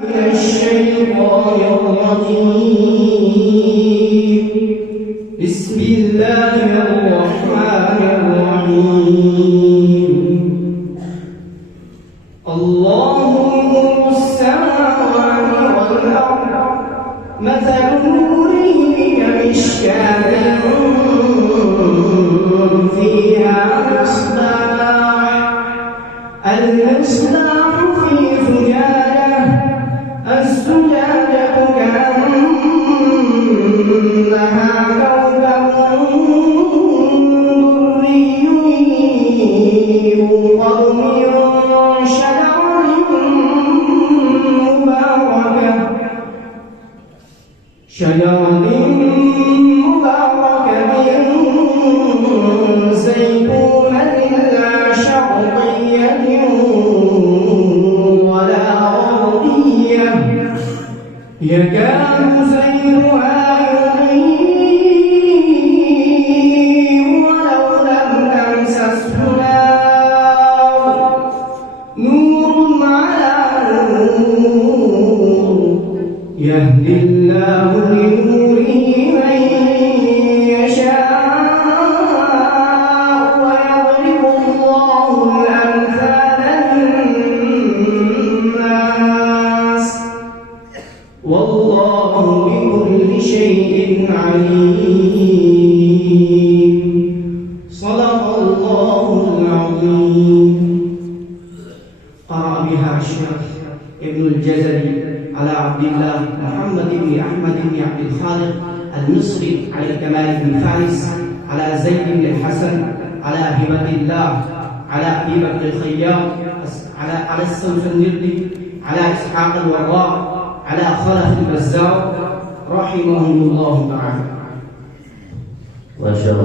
الشيطان الرجيم. بسم الله الرحمن الرحيم. الله نور السماوات والأرض مثل نوره كمشكاة فيها مصباح المصباح في زجاجة الزجاجة كأنها كوكب دري يوقد من شجرة مباركة زيتونة لا شرقية ولا غربية يكاد زيتها يضيء ولو لم تمسسه نار نور على نور يهدي الله لنوره من يشاء ويضرب الله الأمثال للناس والله بكل شيء عليم. صدق الله العظيم. قرأ بها الشيخ ابن الجزري على عبد الله محمد بن أحمد بن عبد الخالق المصري على الكمال بن فارس على زيد بن الحسن على هبة الله على أبي بكر الخياط على السنفندردي على إسحاق الوراء على خلف البزار رحمهم الله تعالى.